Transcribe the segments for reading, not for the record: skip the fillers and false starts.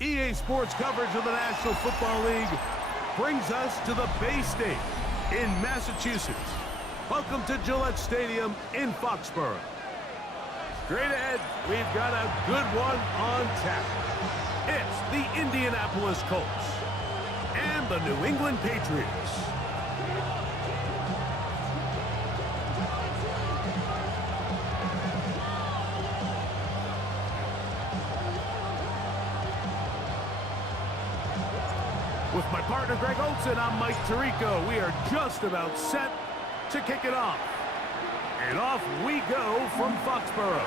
EA Sports coverage of the National Football League brings us to the Bay State in Massachusetts. Welcome to Gillette Stadium in Foxborough. Straight ahead, we've got a good one on tap. It's the Indianapolis Colts and the New England Patriots. With my partner, Greg Olson, I'm Mike Tirico. We are just about set to kick it off. And off we go from Foxborough.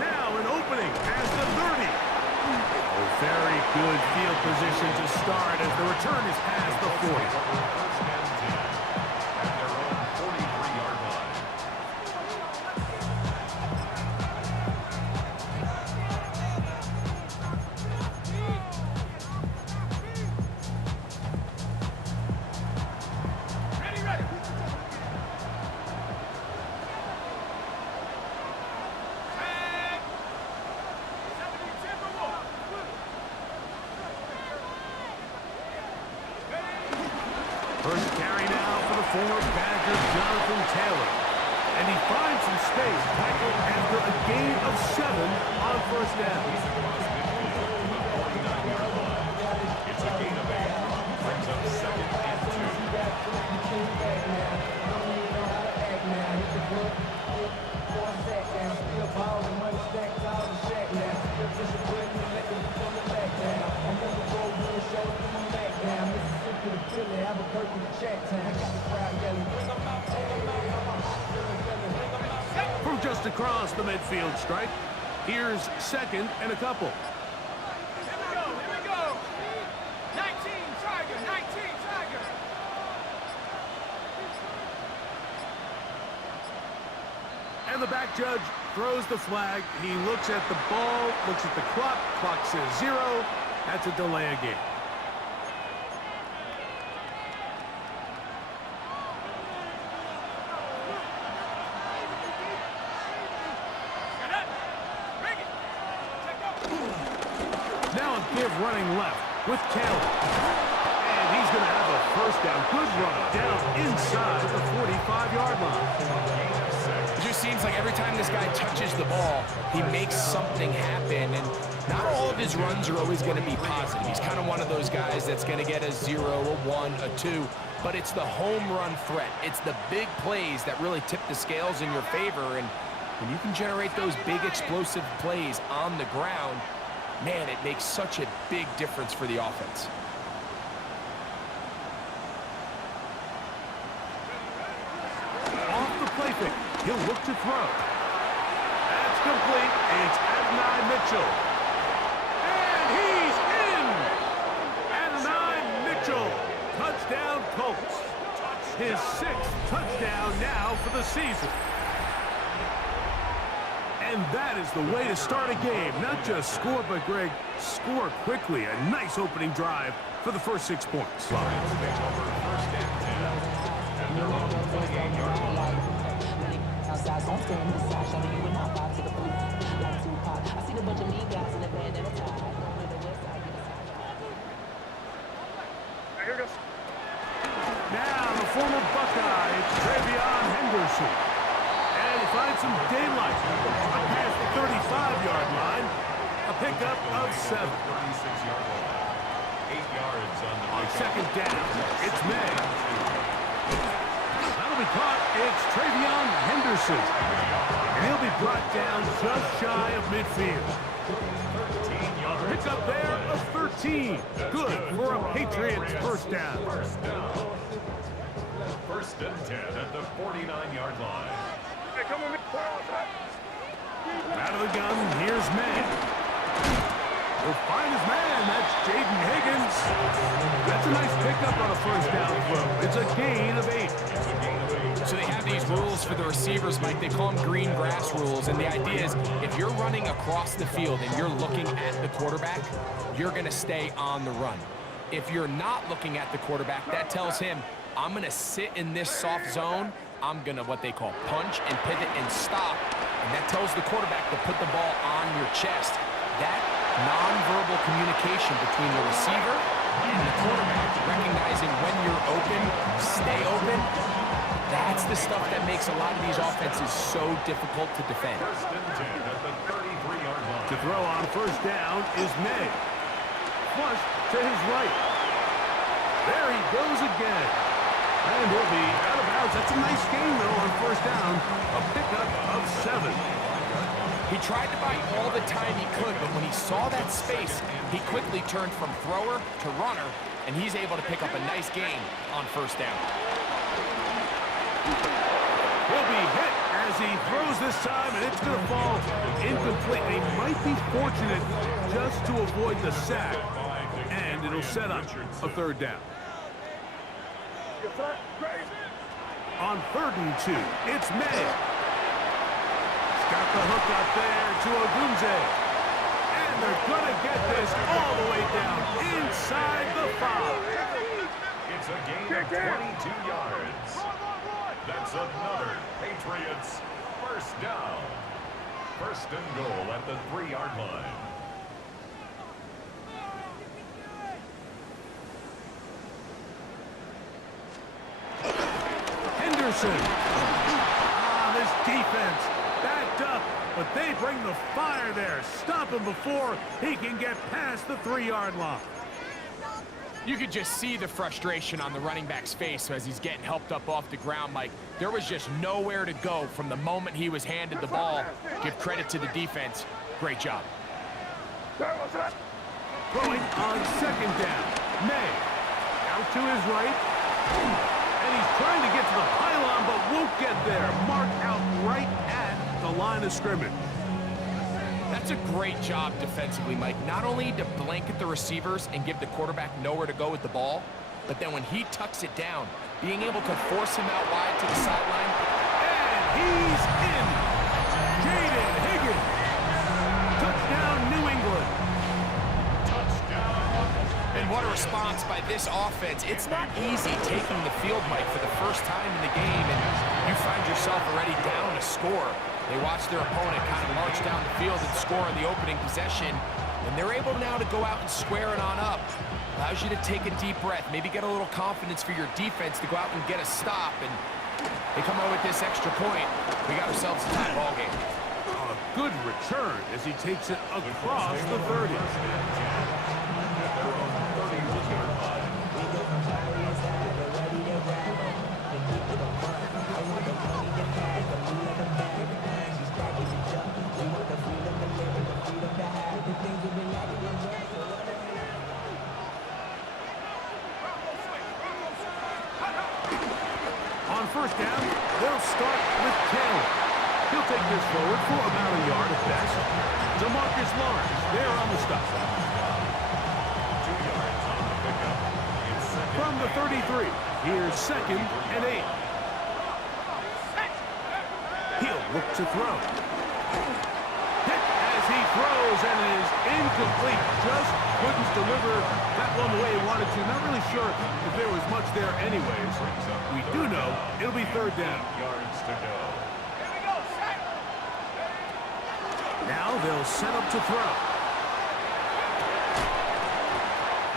Now an opening as the 30. A very good field position to start as the return is past the 40. First carry now for the former Badger, Jonathan Taylor. And he finds some space, tackled after a gain of 7 on first down. It's a gain of 8. Brings up 2nd and 2. From just across the midfield stripe, here's 2nd and a couple. Here we go. 19, Tiger, 19, Tiger. And the back judge throws the flag. He looks at the ball, looks at the clock. Clock says 0. That's a delay of game. Now a give running left with Taylor. And he's going to have a first down. Good run down inside the 45-yard line. It just seems like every time this guy touches the ball, he makes something happen. And not all of his runs are always going to be positive. He's kind of one of those guys that's going to get a 0, a 1, a 2. But it's the home run threat. It's the big plays that really tip the scales in your favor. And when you can generate those big explosive plays on the ground, man, it makes such a big difference for the offense. Off the play fake. He'll look to throw. That's complete. It's Adonai Mitchell. And he's in! Adonai Mitchell. Touchdown Colts. His 6th touchdown now for the season. And that is the way to start a game. Not just score, but, Greg, score quickly. A nice opening drive for the first 6 points. Now the former Buckeye, it's Travion Henderson. And he finds some daylight past the 35-yard line. A pickup of 7. 36-yard line. 8 yards on 2nd down, it's May. That'll be caught. It's Travion Henderson. And he'll be brought down just shy of midfield. A pickup there of 13. Good for a Patriots first down. First and 10 at the 49-yard line. Out of the gun, here's May. He'll find his man. That's Jaden Higgins. That's a nice pickup on a first down throw. It's a gain of 8. So they have these rules for the receivers, Mike. They call them green grass rules, and the idea is if you're running across the field and you're looking at the quarterback, you're going to stay on the run. If you're not looking at the quarterback, that tells him, I'm going to sit in this soft zone. I'm going to what they call punch and pivot and stop. And that tells the quarterback to put the ball on your chest. That nonverbal communication between the receiver and the quarterback, recognizing when you're open, stay open, that's the stuff that makes a lot of these offenses so difficult to defend. First and 10 at the 33-yard line. To throw on first down is May. Flush to his right. There he goes again. And he'll be out of bounds. That's a nice gain, though, on first down. A pickup of 7. He tried to buy all the time he could, but when he saw that space, he quickly turned from thrower to runner, and he's able to pick up a nice gain on first down. He'll be hit as he throws this time, and it's going to fall incomplete. They might be fortunate just to avoid the sack, and it'll set up a third down. On 3rd and 2, it's May. He's got the hook up there to Ogunze. And they're going to get this all the way down inside the 5. It's a gain of 22 yards. That's another Patriots first down. First and goal at the 3-yard line. Henderson. This defense backed up, but they bring the fire there. Stop him before he can get past the 3-yard line. You could just see the frustration on the running back's face as he's getting helped up off the ground, Mike. There was just nowhere to go from the moment he was handed the ball. Give credit to the defense. Great job. Throwing on 2nd down. May. Out to his right. And he's trying to get to the pylon, but won't get there. Marked out right at the line of scrimmage. That's a great job defensively, Mike. Not only to blanket the receivers and give the quarterback nowhere to go with the ball, but then when he tucks it down, being able to force him out wide to the sideline. And he's in. Jaden Higgins. Touchdown, New England. And what a response by this offense. It's not easy taking the field, Mike, for the first time in the game, and you find yourself already down a score. They watch their opponent kind of march down the field and score on the opening possession, and they're able now to go out and square it on up. Allows you to take a deep breath, maybe get a little confidence for your defense to go out and get a stop, and they come out with this extra point. We got ourselves a tie ball game. A good return as he takes it across the 30. On first down, they'll start with Taylor. He'll take this forward for about a yard at best. DeMarcus Lawrence there on the stop. 2 yards on the pickup. It's second. From the 33, here's 2nd and 8. He'll look to throw. Hit as he throws, and it is incomplete. Just couldn't deliver that one the way he wanted to. Not really sure if there was much there anyways. We do know it'll be 3rd down. Yards to go. Now they'll set up to throw.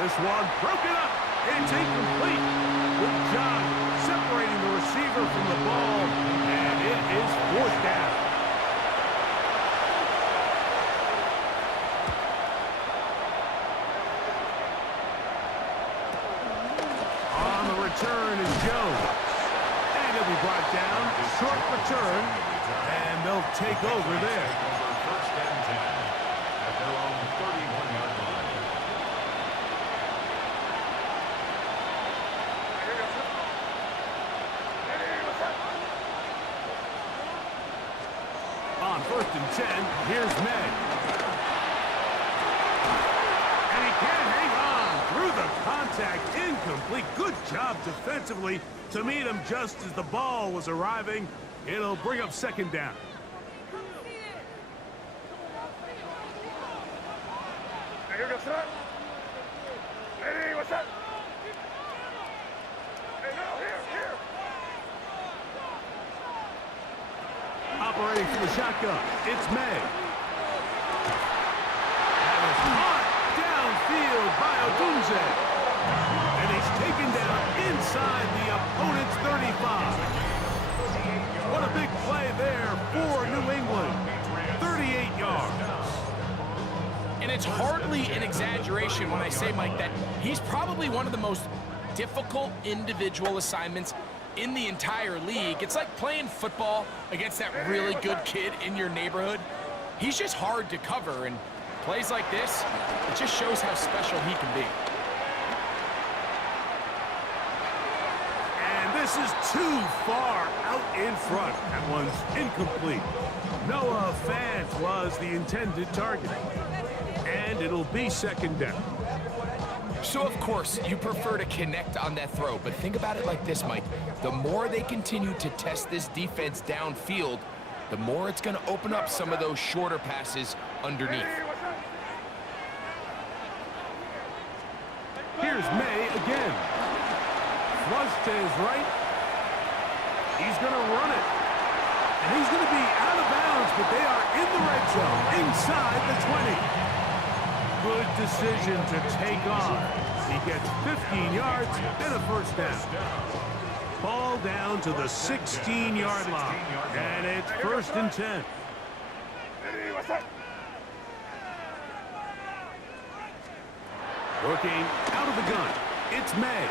This one broken up. It's incomplete. Good job separating the receiver from the ball, and it is 4th down. On the return is Jones. And he'll be brought down. Short return, and they'll take over there. First and 10 at their own 31-yard line. On 1st and 10, here's May. And he can't hang on through the contact. Incomplete. Good job defensively to meet him just as the ball was arriving. It'll bring up second down. Hey, what's up? Hey, no, here. Operating from the shotgun, it's May. And it's caught downfield by Odunze. And he's taken down inside the opponent's 35. What a big play there for New England. 38 yards. And it's hardly an exaggeration when I say, Mike, that he's probably one of the most difficult individual assignments in the entire league. It's like playing football against that really good kid in your neighborhood. He's just hard to cover, and plays like this, it just shows how special he can be. And this is too far out in front. That one's incomplete. Noah Fant was the intended target. And it'll be second down. So, of course, you prefer to connect on that throw, but think about it like this, Mike. The more they continue to test this defense downfield, the more it's going to open up some of those shorter passes underneath. Here's May again. Flush to his right. He's going to run it. And he's going to be out of bounds, but they are in the red zone, inside the 20. Good decision to take on. He gets 15 yards and a first down. Ball down to the 16-yard line. And it's first and 10. Working out of the gun. It's May.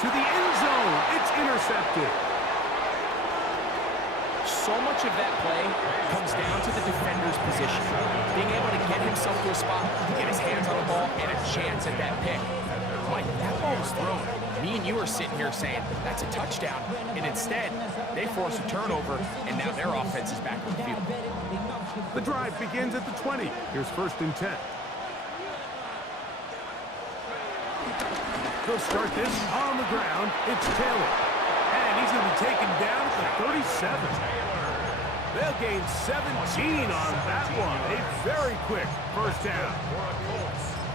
To the end zone. It's intercepted. So much of that play comes down to the defender's position. Being able to get himself to a spot, get his hands on the ball, and a chance at that pick. Mike, that ball was thrown. Me and you are sitting here saying, that's a touchdown. And instead, they force a turnover, and now their offense is back on the field. The drive begins at the 20. Here's first and 10. They'll start this on the ground. It's Taylor. And he's going to be taken down at the 37. They'll gain 17 on that one. A very quick first down.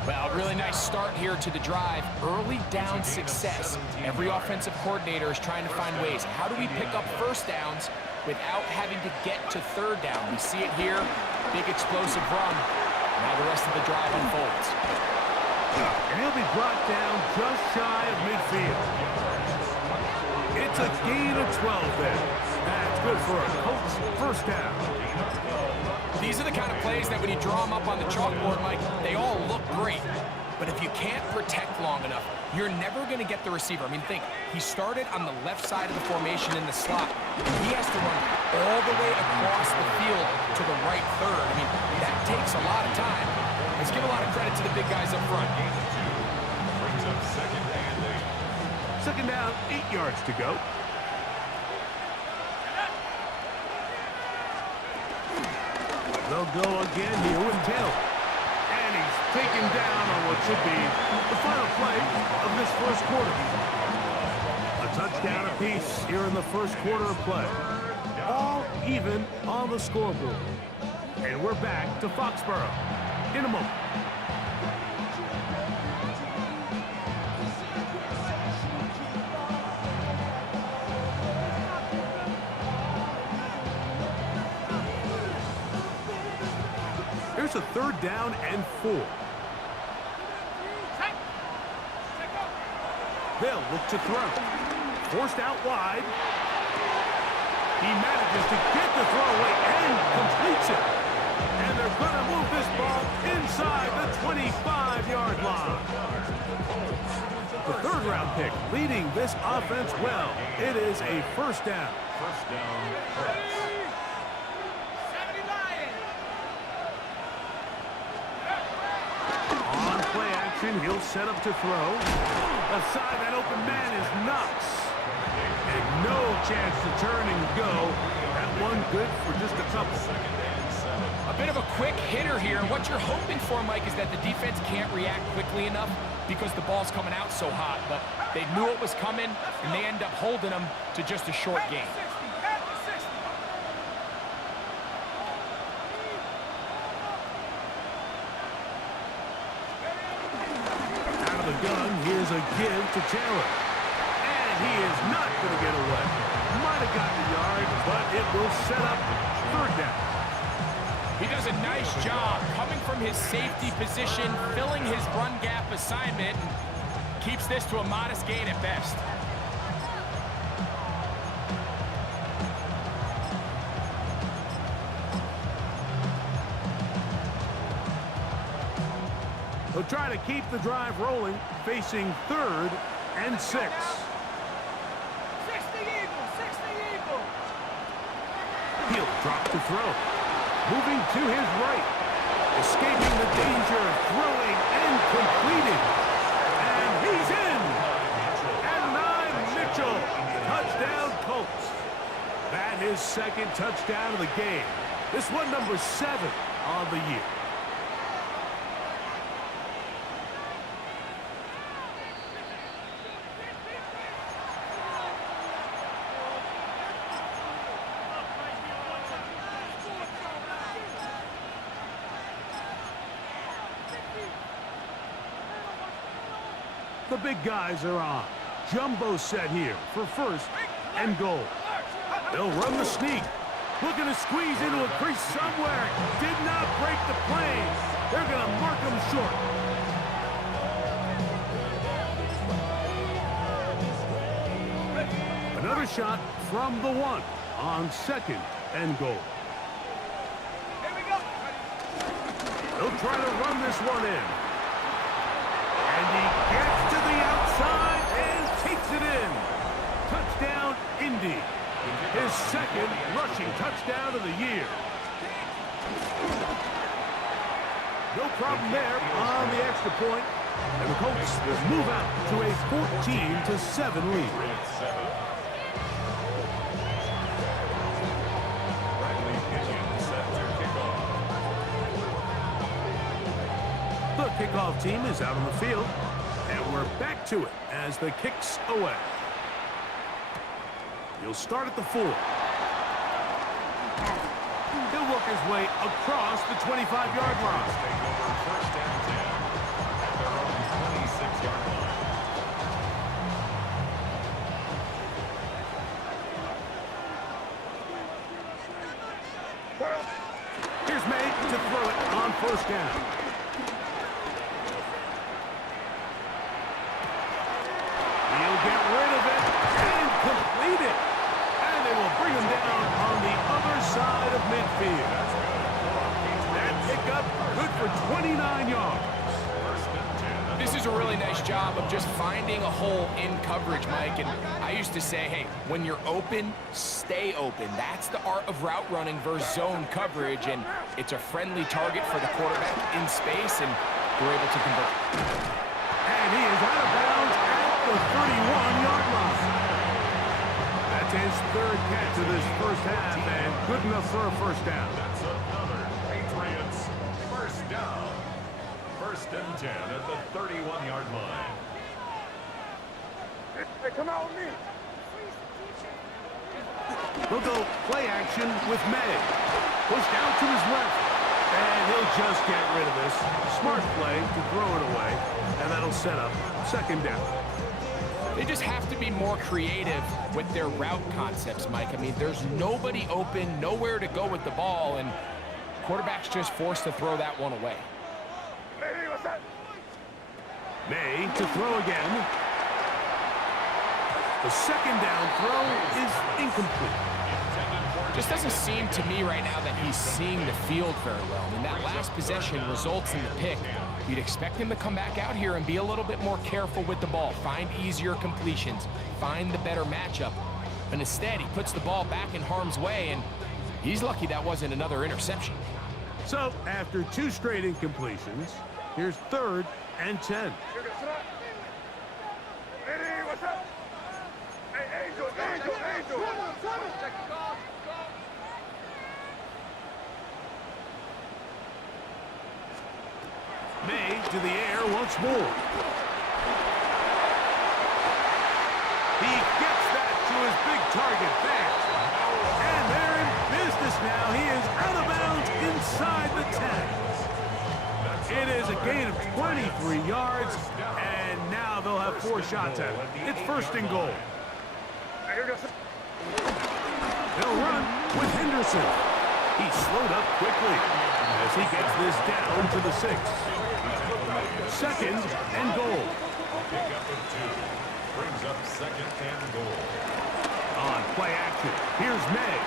Well, really nice start here to the drive. Early down success. Every offensive coordinator is trying to find ways. How do we pick up first downs without having to get to third down? We see it here. Big explosive run. Now the rest of the drive unfolds. And he'll be brought down just shy of midfield. It's a gain of 12 there. That's good for a Colts first down. These are the kind of plays that when you draw them up on the chalkboard, Mike, they all look great. But if you can't protect long enough, you're never going to get the receiver. I mean, think, he started on the left side of the formation in the slot. He has to run all the way across the field to the right third. I mean, that takes a lot of time. Let's give a lot of credit to the big guys up front. Brings up second and 8. Second down, 8 yards to go. They'll go again here with Taylor. And he's taken down on what should be the final play of this first quarter. A touchdown apiece here in the first quarter of play. All even on the scoreboard. And we're back to Foxborough in a moment. Here's a third down and 4. They'll look to throw. Forced out wide. He manages to get the throw away and completes it. And they're going to move this ball inside the 25-yard line. The third round pick leading this offense well. It is a first down. First down, Colts. On play action, he'll set up to throw. Aside that open man is Knox. And no chance to turn and go. That one good for just a couple. Second and 7. A bit of a quick hitter here. What you're hoping for, Mike, is that the defense can't react quickly enough because the ball's coming out so hot. But they knew it was coming, and they end up holding them to just a short game. Out of the gun, here's a give to Taylor. And he is not going to get away. Might have gotten a yard, but it will set up third down. He does a nice job coming from his safety position, filling his run gap assignment, and keeps this to a modest gain at best. He'll try to keep the drive rolling, facing 3rd and 6. 60 Eagle. He'll drop to throw. Moving to his right. Escaping the danger, throwing and completed. And he's in. And Mitchell. Touchdown Colts. That is 2nd touchdown of the game. This one number 7 on the year. The big guys are on. Jumbo set here for 1st and goal. They'll run the sneak. Looking to squeeze into a crease somewhere. Did not break the plane. They're going to mark him short. Another shot from the 1 on 2nd and goal. Here we go. They'll try to run this one in. And he gets to the outside and takes it in. Touchdown, Indy. His 2nd rushing touchdown of the year. No problem there on the extra point. And the Colts will move out to a 14-7 lead. The kickoff team is out on the field, and we're back to it as the kick's away. He'll start at the 4. He'll work his way across the 25-yard line. Take over 1st and 10 at their own 26-yard line. Here's May to throw it on 1st down. He'll get rid of it and complete it. And they will bring him down on the other side of midfield. That pickup good for 29 yards. This is a really nice job of just finding a hole in coverage, Mike. And I used to say, hey, when you're open, stay open. That's the art of route running versus zone coverage. And it's a friendly target for the quarterback in space, and we're able to convert. And he is out of bounds at the 31-yard line. That's his 3rd catch of this 1st half, and good enough for a 1st down. That's another Patriots 1st down. 1st and 10 at the 31-yard line. Hey, come out with me. He'll go play action with May. Push down to his left. And he'll just get rid of this. Smart play to throw it away. And that'll set up 2nd down. They just have to be more creative with their route concepts, Mike. I mean, there's nobody open, nowhere to go with the ball, and quarterback's just forced to throw that one away. Hey, what's that? May to throw again. The 2nd down throw is incomplete. Just doesn't seem to me right now that he's seeing the field very well. I mean, that last possession results in the pick. You'd expect him to come back out here and be a little bit more careful with the ball, find easier completions, find the better matchup. But instead, he puts the ball back in harm's way, and he's lucky that wasn't another interception. So, after 2 straight incompletions, here's 3rd and 10. Hey, what's up? Hey, Angel. May to the air once more. He gets that to his big target fast. And they're in business now. He is out of bounds inside the 10. It is a gain of 23 yards, and now they'll have 4 shots at it. It's first and goal. They'll run with Henderson. He slowed up quickly as he gets this down to the 6. Second and goal. Pick up at 2. Brings up second and goal. On play action, here's May.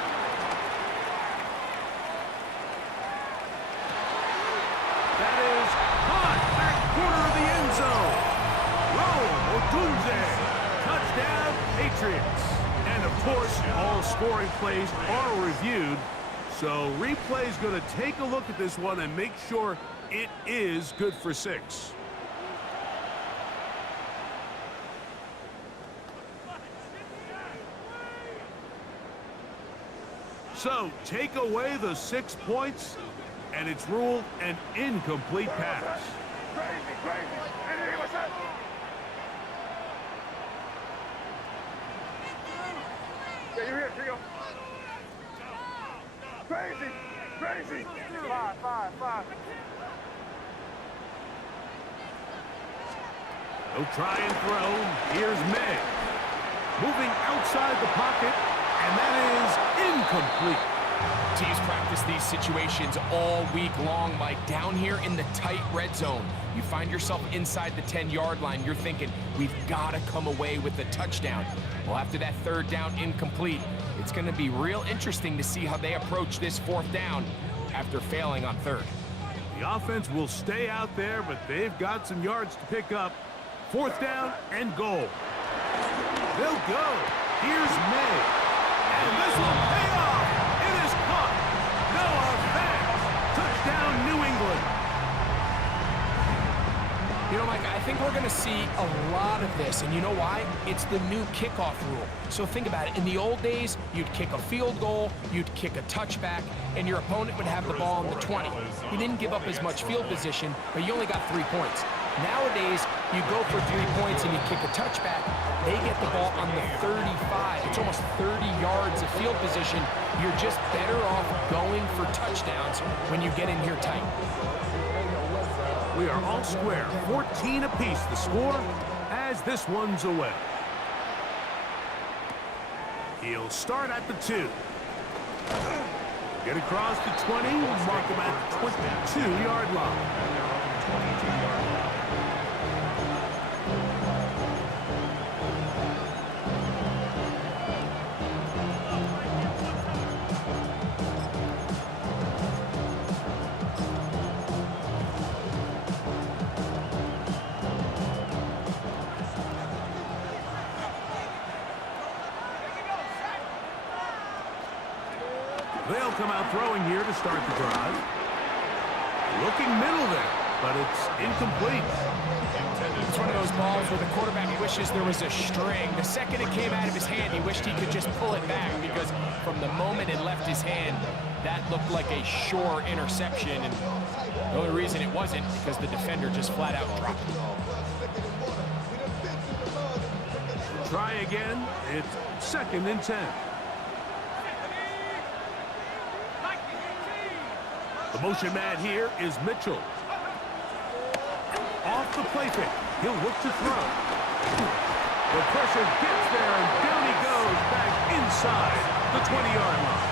That is caught back corner of the end zone. Otunze. Touchdown, Patriots. And of course, all scoring plays are reviewed. So replay's going to take a look at this one and make sure it is good for 6. So take away the 6 points, and it's ruled an incomplete pass. Crazy, crazy. Hey, what's up? Yeah, you're here. Here you go. Crazy, crazy. 5. He'll try and throw. Here's May. Moving outside the pocket, and that is incomplete. Teams practice these situations all week long, Mike. Down here in the tight red zone, you find yourself inside the 10-yard line. You're thinking, we've got to come away with a touchdown. Well, after that 3rd down incomplete, it's going to be real interesting to see how they approach this 4th down after failing on 3rd. The offense will stay out there, but they've got some yards to pick up. 4th down and goal. They'll go. Here's May. And this will pay off. It is caught. Noah Fant. Touchdown, New England. You know, Mike, I think we're going to see a lot of this, and you know why? It's the new kickoff rule. So think about it. In the old days, you'd kick a field goal, you'd kick a touchback, and your opponent would have the ball on the 20. You didn't give up as much field position, but you only got 3 points. Nowadays, you go for 3 points and you kick a touchback, they get the ball on the 35. It's almost 30 yards of field position. You're just better off going for touchdowns when you get in here tight. We are all square. 14 apiece the score as this one's away. He'll start at the 2. Get across the 20, mark him at the 22-yard line. 22-yard line. They'll come out throwing here to start the drive. Looking middle there, but it's incomplete. It's one of those balls where the quarterback wishes there was a string. The second it came out of his hand, he wished he could just pull it back, because from the moment it left his hand, that looked like a sure interception. And the only reason it wasn't because the defender just flat out dropped it. Try again. It's 2nd and 10. The motion man here is Mitchell. Off the play fake. He'll look to throw. The pressure gets there, and down he goes back inside the 20-yard line.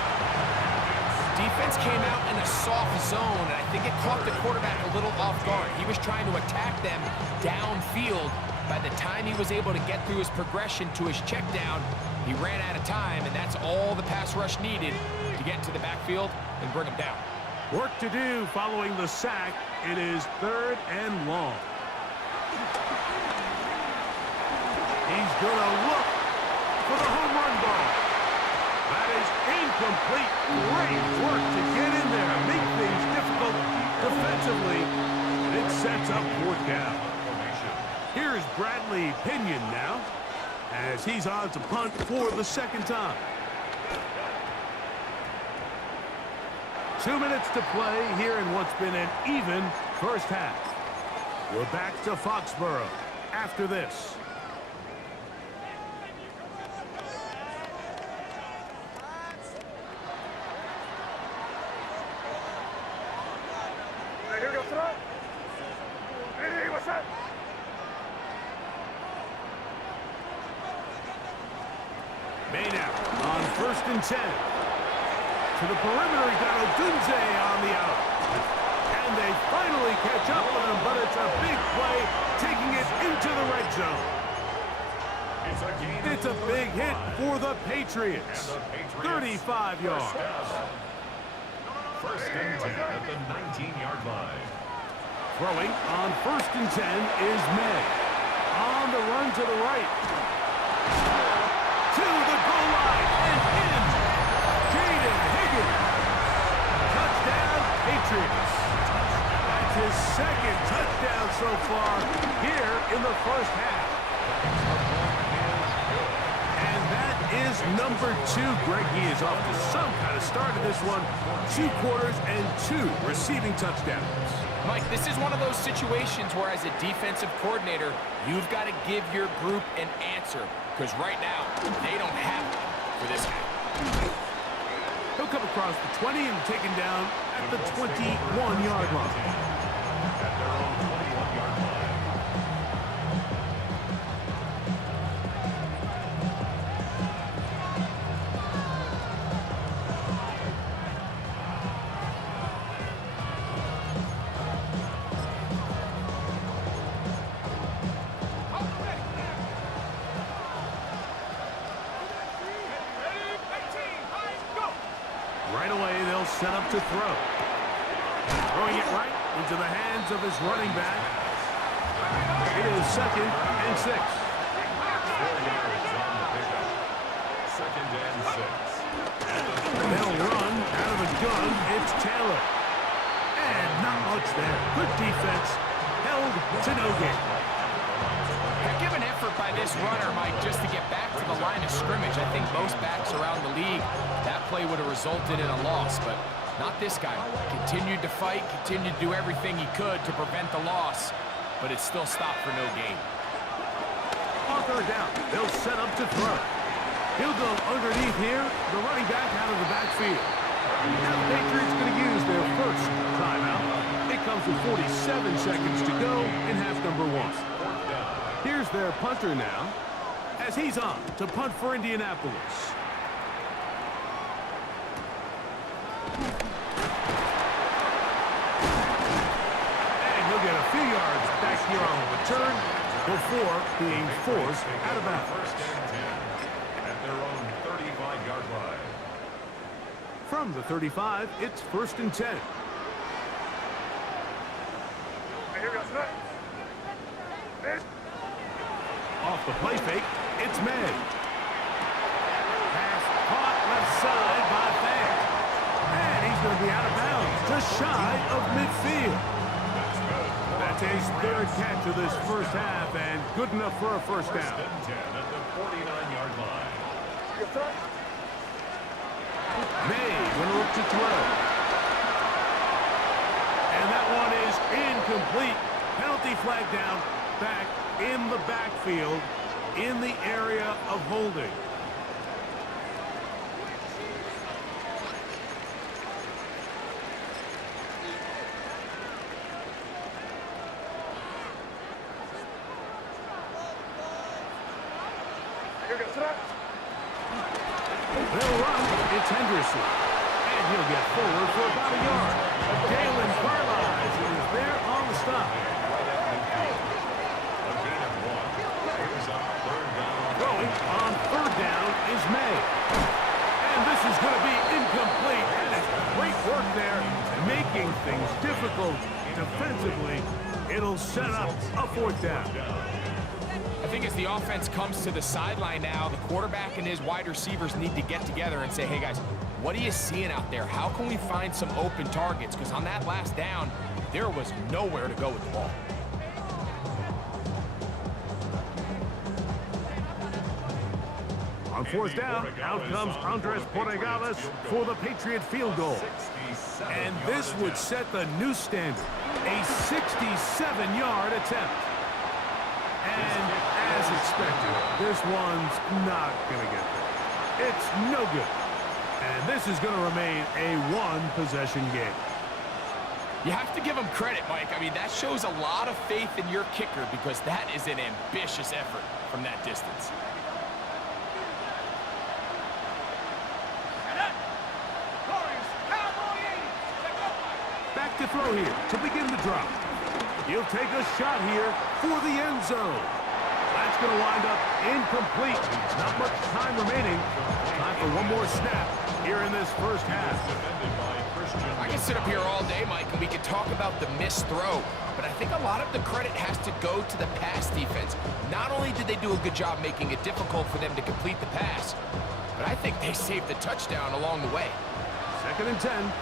Defense came out in a soft zone, and I think it caught the quarterback a little off guard. He was trying to attack them downfield. By the time he was able to get through his progression to his check down, he ran out of time, and that's all the pass rush needed to get into the backfield and bring him down. Work to do following the sack. It is 3rd and long. He's going to look for the home run ball. That is incomplete. Great work to get in there and make things difficult defensively. And it sets up 4th down. Here's Bradley Pinion now, as he's on to punt for the 2nd time. 2 minutes to play here in what's been an even first half. We're back to Foxborough after this. Hey, here we go, throw. Hey, what's up? Maynard on 1st and 10. To the perimeter, he got Odunze on the out. And they finally catch up with him, but it's a big play, taking it into the red zone. It's a big hit for the Patriots. 35 yards. First and 10 at the 19-yard line. Throwing on 1st and 10 is May. On the run to the right. To the goal line and in. Jaden Higgins. Touchdown, Patriots. That's his second touchdown so far here in the first half. And that is number 2. Greg, he is off to some kind of start in this one. 2 quarters and 2 receiving touchdowns. Mike, this is one of those situations where as a defensive coordinator, you've got to give your group an answer. Because right now, they don't have it for this game. He'll come across the 20 and taken down at the 21-yard line. At their own 21-yard line. Right away, they'll set up to throw. Throwing it right into the hands of his running back. It is 2nd and 6. 4 yards on the pickup. 2nd and 6. They'll run out of the gun. It's Taylor. And not much there. Good defense. Held to no gain. Give an effort by this runner, Mike, just to get back to the line of scrimmage. I think most backs around the league, that play would have resulted in a loss, but not this guy. Continued to fight, continued to do everything he could to prevent the loss, but it still stopped for no gain. On 3rd down, they'll set up to throw. He'll go underneath here, the running back out of the backfield. Now the Patriots going to use their first timeout. It comes with 47 seconds to go in half number 1. Here's their punter now, as he's on to punt for Indianapolis. And he'll get a few yards back here on the return before being forced out of bounds. First and 10 at their own 35-yard line. From the 35, it's 1st and 10. Hey, here we go, throw. Hey. Off the play fake, it's May. Pass caught left side by Fant. And he's going to be out of bounds, just shy of midfield. That's his 3rd catch of this first half, and good enough for a first down. First and 10 at the 49-yard line. You throw. May going to look to throw. And that one is incomplete. Penalty flag down, back in the backfield, in the area of holding. Here we go, throw. They'll run. It's Henderson. And he'll get forward for about a yard. Galen Carlisle is there on the stop. Throwing on 3rd down is May. And this is going to be incomplete. And it's great work there, making things difficult defensively. It'll set up a 4th down. I think as the offense comes to the sideline now, the quarterback and his wide receivers need to get together and say, hey guys, what are you seeing out there? How can we find some open targets? Because on that last down, there was nowhere to go with the ball. On 4th down, out comes Andres Porregales for the Patriot field goal. And this would set the new standard. A 67-yard attempt. And as expected, this one's not going to get there. It's no good. And this is going to remain a one-possession game. You have to give him credit, Mike. I mean, that shows a lot of faith in your kicker because that is an ambitious effort from that distance. Back to throw here to begin the drop. He'll take a shot here for the end zone. That's going to wind up incomplete. Not much time remaining. Time for one more snap here in this first half. I can sit up here all day, Mike, and we can talk about the missed throw, but I think a lot of the credit has to go to the pass defense. Not only did they do a good job making it difficult for them to complete the pass, but I think they saved the touchdown along the way. 2nd and 10.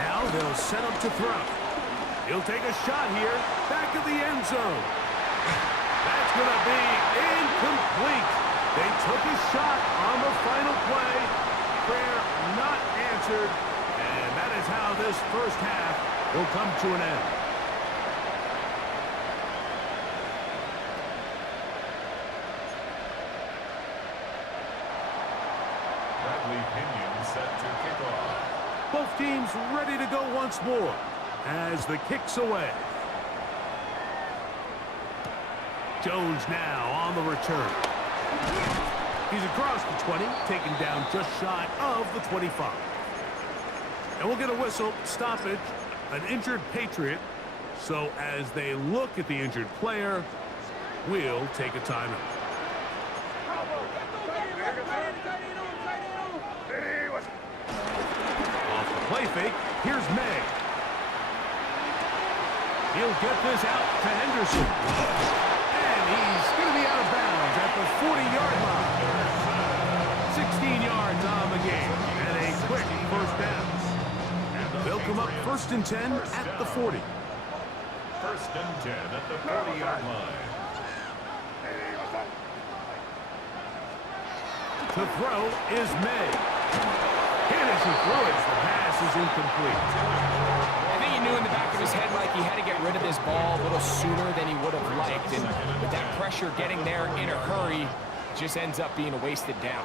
Now they'll set up to throw. He'll take a shot here, back of the end zone. That's going to be incomplete. They took a shot on the final play. Prayer not answered. And that is how this first half will come to an end. Bradley Pinion set to kick off. Both teams ready to go once more as the kick's away. Jones now on the return. He's across the 20, taken down just shy of the 25. And we'll get a whistle, stoppage, an injured Patriot. So as they look at the injured player, we'll take a timeout. Off the play fake, here's May. He'll get this out to Henderson. He's going to be out of bounds at the 40-yard line. 16 yards on the game and a quick first down. They'll come up 1st and 10 at the 40. 1st and 10 at the 40-yard line. To throw is May. And as he throws, the pass is incomplete. I think he knew in the back of his head, Mike, he had to get rid of this ball a little sooner than he would have liked. And with that pressure getting there in a hurry, it just ends up being a wasted down.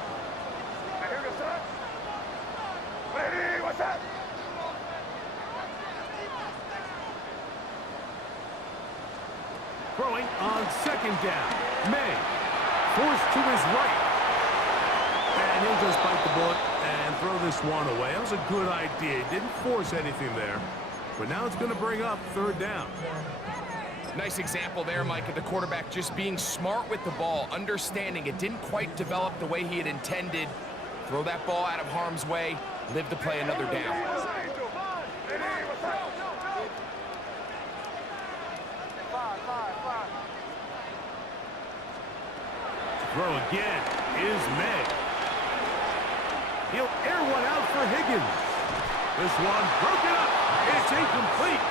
Throwing on 2nd down. May forced to his right. And he'll just bite the bullet and throw this one away. That was a good idea. He didn't force anything there. But now it's going to bring up 3rd down. Nice example there, Mike, of the quarterback just being smart with the ball, understanding it didn't quite develop the way he had intended. Throw that ball out of harm's way, live to play another down. Throw again is May. He'll air one out for Higgins. This one broken up. It's incomplete.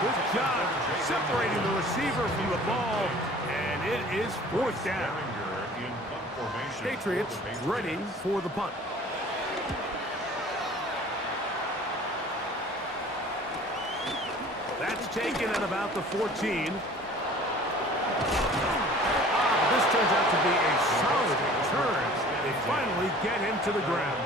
Good job separating the receiver from the ball, and it is 4th down. Patriots ready for the punt. That's taken at about the 14. This turns out to be a solid return. They finally get him to the ground.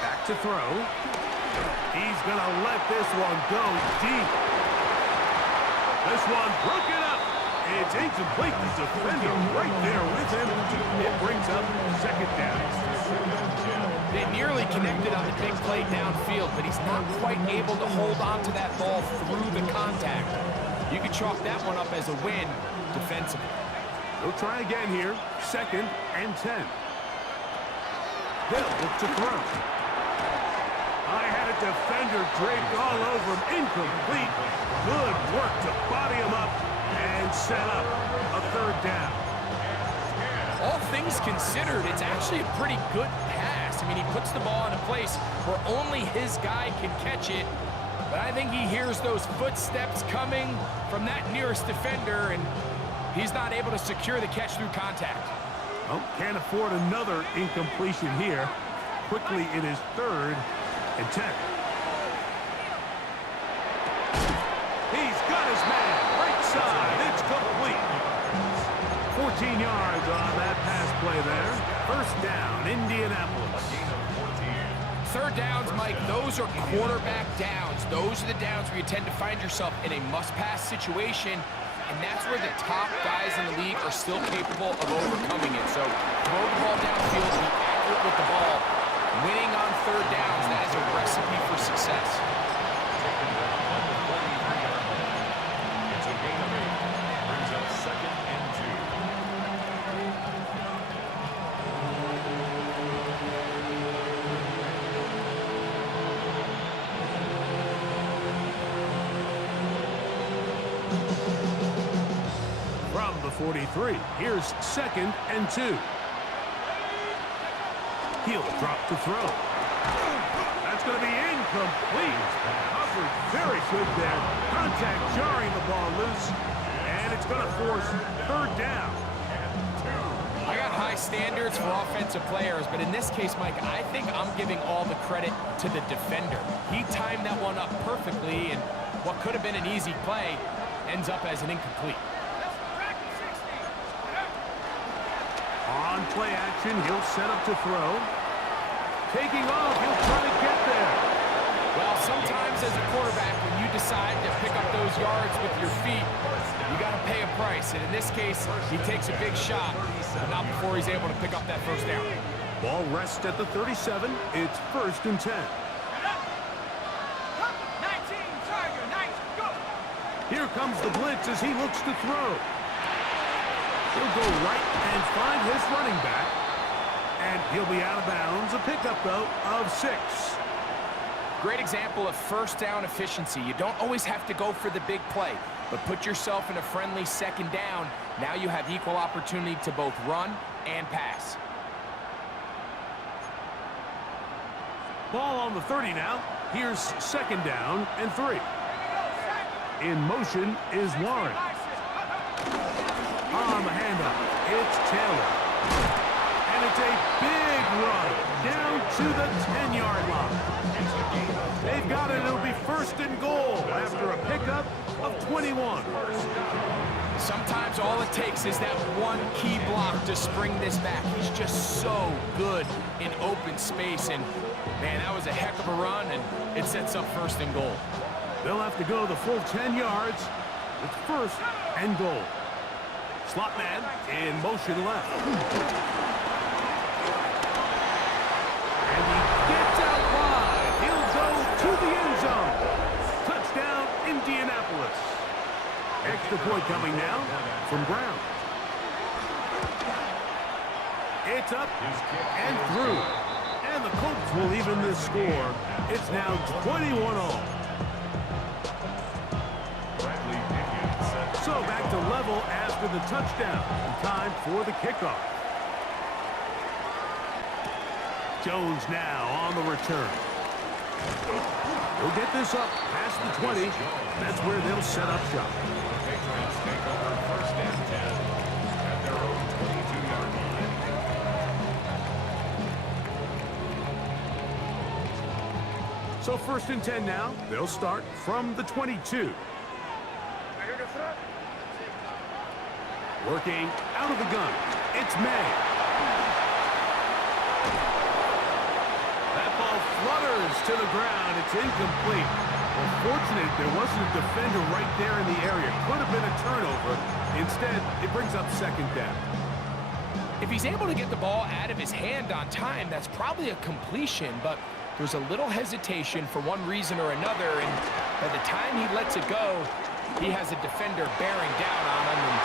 Back to throw. He's going to let this one go deep. This one broken up. It's incomplete. The defender right there with him. It brings up 2nd down. They nearly connected on the big play downfield, but he's not quite able to hold on to that ball through the contact. You can chalk that one up as a win defensively. They'll try again here. 2nd and 10. They'll look to throw. I had a defender draped all over him. Incomplete. Good work to body him up. And set up a third down. All things considered, it's actually a pretty good pass. I mean, he puts the ball in a place where only his guy can catch it. But I think he hears those footsteps coming from that nearest defender, and he's not able to secure the catch through contact. Oh, can't afford another incompletion here. Quickly in his 3rd and 10. He's got his man. Right side. It's complete. 14 yards on that pass play there. First down, Indianapolis. 3rd downs, Mike, those are quarterback downs. Those are the downs where you tend to find yourself in a must-pass situation, and that's where the top guys in the league are still capable of overcoming it. So throw the ball downfield, be accurate with the ball. Winning on 3rd downs, that is a recipe for success. It's a gain of 8. Brings up 2nd and 2. From the 43, here's 2nd and 2. He'll drop to throw. That's going to be incomplete. Covered very good there. Contact jarring the ball loose. And it's going to force 3rd down. I got high standards for offensive players, but in this case, Mike, I think I'm giving all the credit to the defender. He timed that one up perfectly, and what could have been an easy play ends up as an incomplete. On play action, he'll set up to throw. Taking off, he'll try to get there. Well, sometimes as a quarterback, when you decide to pick up those yards with your feet, you got to pay a price. And in this case, he takes a big shot, but not before he's able to pick up that first down. Ball rests at the 37. It's 1st and 10. Here comes the blitz as he looks to throw. He'll go right and find his running back. And he'll be out of bounds. A pickup, though, of 6. Great example of first down efficiency. You don't always have to go for the big play, but put yourself in a friendly 2nd down. Now you have equal opportunity to both run and pass. Ball on the 30 now. Here's 2nd down and 3. In motion is Warren. On the handoff, it's Taylor. And it's a big run down to the 10-yard line. They've got it. It'll be 1st and goal after a pickup of 21. Sometimes all it takes is that one key block to spring this back. He's just so good in open space. And, man, that was a heck of a run, and it sets up 1st and goal. They'll have to go the full 10 yards. It's 1st and goal. Slot man in motion left. And he gets out wide. He'll go to the end zone. Touchdown, Indianapolis. Extra point coming now from Brown. It's up and through. And the Colts will even this score. It's now 21-all. So back to level after the touchdown. Time for the kickoff. Jones now on the return. He'll get this up past the 20. That's where they'll set up shop. Patriots take over 1st and 10 at their own 22-yard line. So 1st and 10 now. They'll start from the 22. Working out of the gun. It's May. That ball flutters to the ground. It's incomplete. Well, fortunate there wasn't a defender right there in the area. Could have been a turnover. Instead, it brings up 2nd down. If he's able to get the ball out of his hand on time, that's probably a completion, but there's a little hesitation for one reason or another, and by the time he lets it go, he has a defender bearing down on him and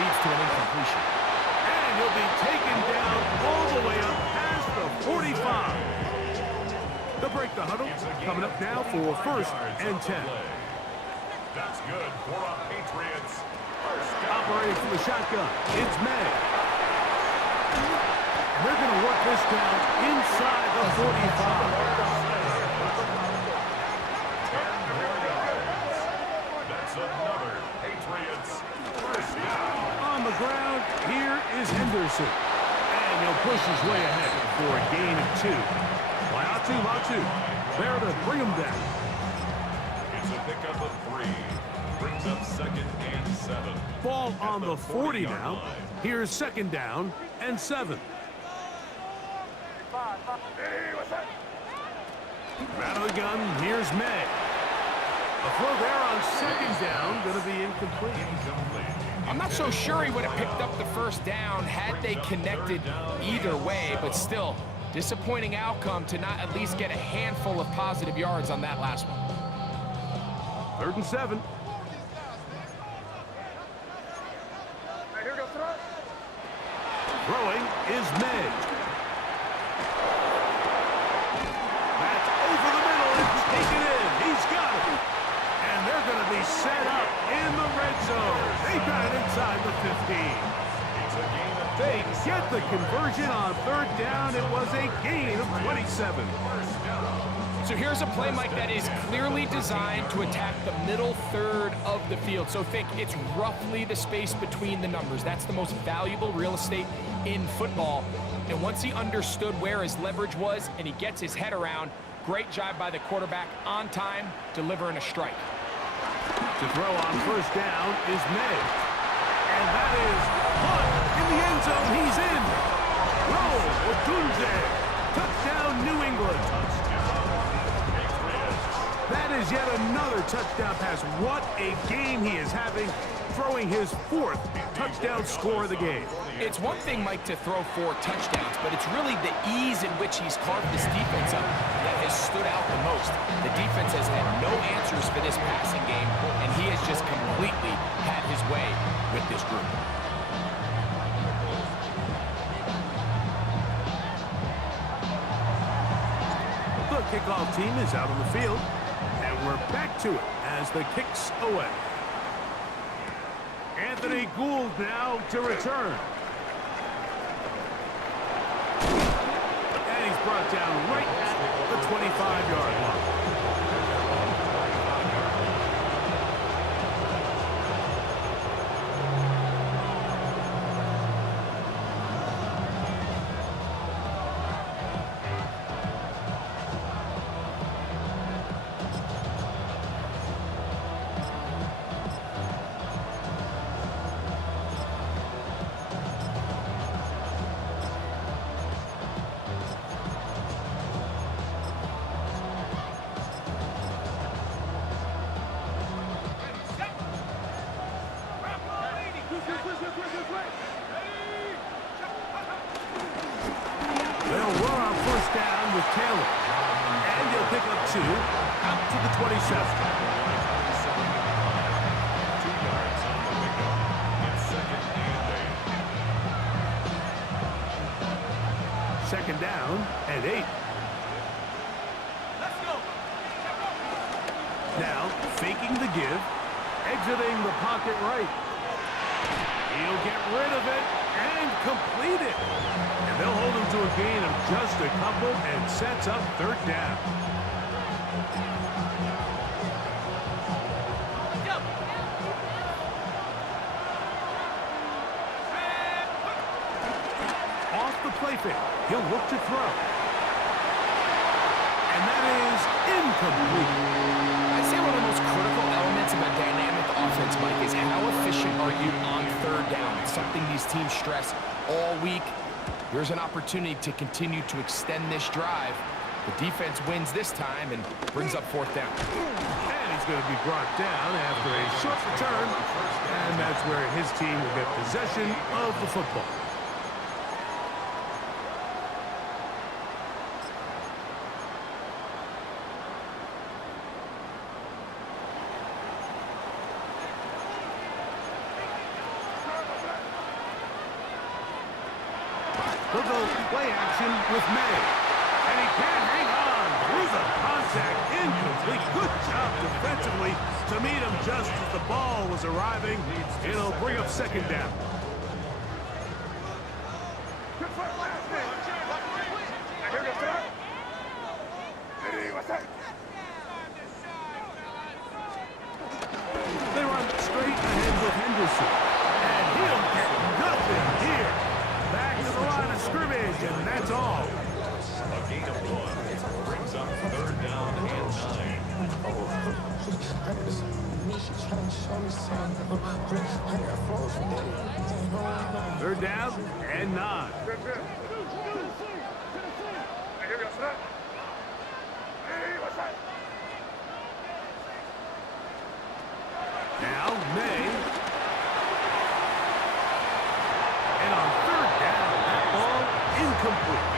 leads to an incompletion. And he'll be taken down all the way up past the 45. They'll break the huddle. Coming up now for 1st and 10. That's good for a Patriots first down. Operating from the shotgun, it's May. They're going to work this down inside the 45. 10 more yards. That's another Patriots first down. On the ground, here is Henderson. And he'll push his way ahead for a gain of 2. Latu, there to bring him down. It's a pickup of 3. Brings up 2nd and 7. Ball on At the 40 now. line. Here's 2nd down and 7. Hey, what's that? Battle the gun, here's May. A throw there on 2nd down, going to be incomplete. I'm not so sure he would have picked up the first down had they connected either way, but still, disappointing outcome to not at least get a handful of positive yards on that last one. 3rd and 7. Hey, here we go, throw. Throwing is May. That's over the middle and taken in. He's got it. And they're going to be set up in the red zone. They got it inside the 15. It's a gain of They get the conversion on 3rd down. It was a gain of 27. first down. So here's a play, Mike, that is clearly designed to attack the middle third of the field. So think it's roughly the space between the numbers. That's the most valuable real estate in football. And once he understood where his leverage was and he gets his head around, great job by the quarterback on time, delivering a strike. To throw on 1st down is May. And that is caught in the end zone. He's in. Roll, Otunze. Touchdown, New England. That is yet another touchdown pass. What a game he is having, throwing his 4th touchdown score of the game. It's one thing, Mike, to throw 4 touchdowns, but it's really the ease in which he's carved this defense up that has stood out the most. The defense has had no answers for this passing game, and he has just completely had his way with this group. The kickoff team is out on the field, and we're back to it as the kick's away. Anthony Gould now to return. And he's brought down right at the 25-yard line. They'll run on 1st down with Taylor. And he'll pick up 2 out to the 27. 2 yards on the pickup. It's 2nd and 8. 2nd down and 8. Now, faking the give, exiting the pocket right. He'll get rid of it and complete it. And they'll hold him to a gain of just a couple and sets up 3rd down. Off the play fake, he'll look to throw. And that is incomplete. I'd say one of the most critical elements of a dynamic offense, Mike, is how efficient are you on 3rd down. It's something these teams stress all week. Here's an opportunity to continue to extend this drive. The defense wins this time and brings up 4th down. And he's going to be brought down after a short return. And that's where his team will get possession of the football. They'll go play action with May. And he can't hang on through the contact. Incomplete. Good job defensively to to meet him just as the ball was arriving. It'll bring up second down. Good foot, last man. Now here goes throw. Hey, what's that? They run straight ahead with Henderson. And he'll get nothing here. Back to the line of scrimmage, and that's all. A gain of 1 brings up third down and 9. Third down and 9. Good. Now here goes throw. Hey, what's that? Now May. And on third down, that ball incomplete.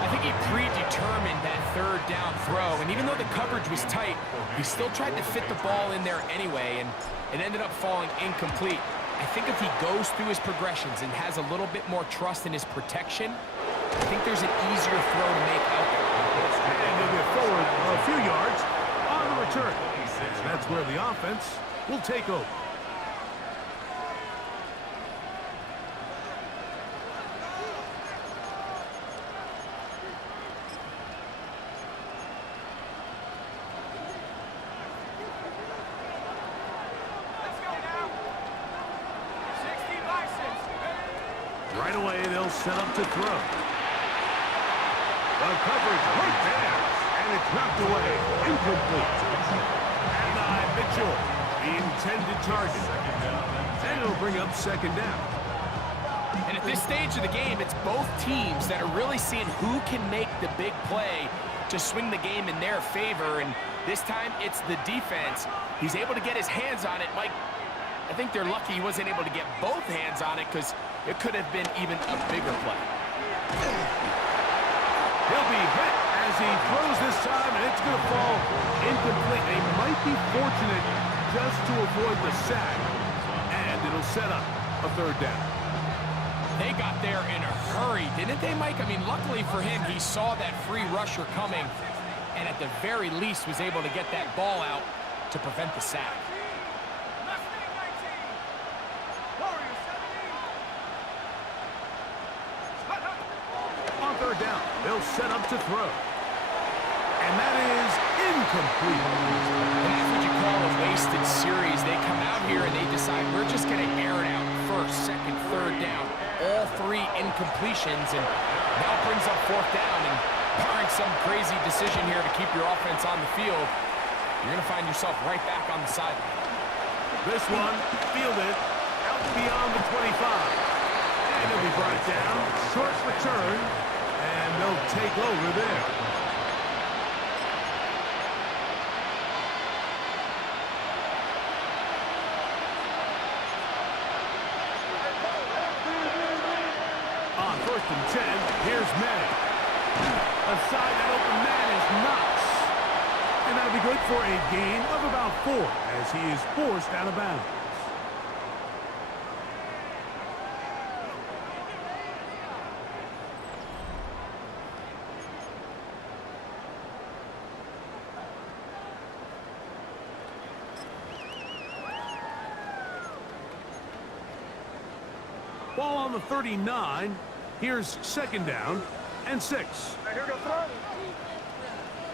I think he predetermined that third down throw, and even though the coverage was tight, he still tried to fit the ball in there anyway, and it ended up falling incomplete. I think if he goes through his progressions and has a little bit more trust in his protection, I think there's an easier throw to make out there. And he'll get forward a few yards on the return. And that's where the offense will take over. Right away, they'll set up to throw. The coverage right there, and it's knocked away, incomplete. And Mitchell, the intended target. And it'll bring up second down. And at this stage of the game, it's both teams that are really seeing who can make the big play to swing the game in their favor, and this time it's the defense. He's able to get his hands on it. Mike, I think they're lucky he wasn't able to get both hands on it, because it could have been even a bigger play. He'll be hit as he throws this time, and it's going to fall incomplete. They might be fortunate just to avoid the sack, and it'll set up a third down. They got there in a hurry, didn't they, Mike? I mean, luckily for him, he saw that free rusher coming, and at the very least was able to get that ball out to prevent the sack. Third down, they'll set up to throw. And that is incomplete. And that's what you call a wasted series. They come out here and they decide we're just going to air it out first, second, third down. All 3 incompletions, and now brings up fourth down. And barring some crazy decision here to keep your offense on the field, you're going to find yourself right back on the sideline. This one fielded out beyond the 25. And it'll be brought down, short return. And they'll take over there. On 1st and 10, here's May. Aside that open man is Knox. And that'll be good for a gain of about 4 as he is forced out of bounds. Ball on the 39. Here's second down and 6. Now here goes throw.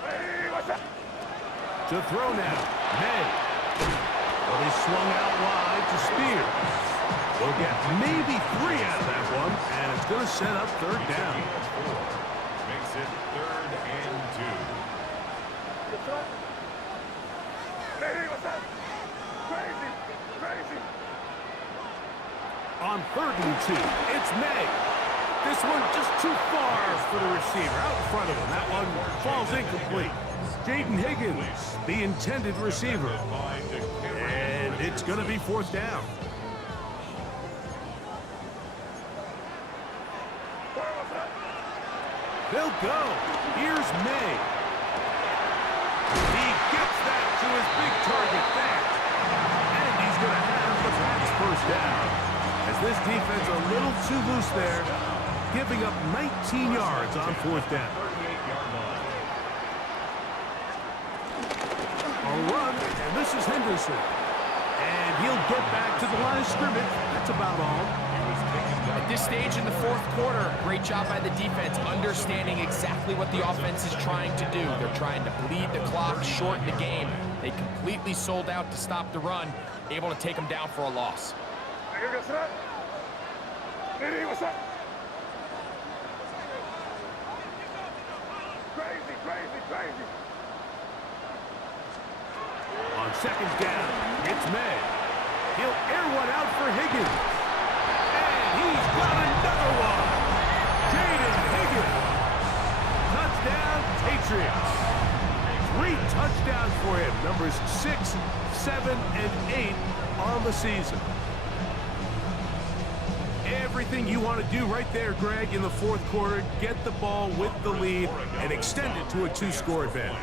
Hey, what's that? To throw now, May. Well, he swung out wide to Spears. They'll get maybe 3 out of that one, and it's going to set up third down. Makes it 3rd and 2. Good throw. Hey, what's that? Crazy. On 3rd and 2, it's May. This one just too far for the receiver, out in front of him. That one falls incomplete. Jaden Higgins, the intended receiver. And it's going to be fourth down. They'll go. Here's May. He gets that to his big target there. And he's going to have the Pats first down. As this defense a little too loose there, giving up 19 yards on fourth down. A run, and this is Henderson. And he'll get back to the line of scrimmage. That's about all. At this stage in the fourth quarter, great job by the defense, understanding exactly what the offense is trying to do. They're trying to bleed the clock, shorten the game. They completely sold out to stop the run, able to take them down for a loss. What's up? Crazy, crazy, crazy. On second down, it's May. He'll air one out for Higgins. And he's got another one. Jaden Higgins. Touchdown, Patriots. 3 touchdowns for him. Numbers 6, 7, and 8 on the season. Everything you want to do right there, Greg, in the fourth quarter. Get the ball with the lead and extend it to a 2-score advantage.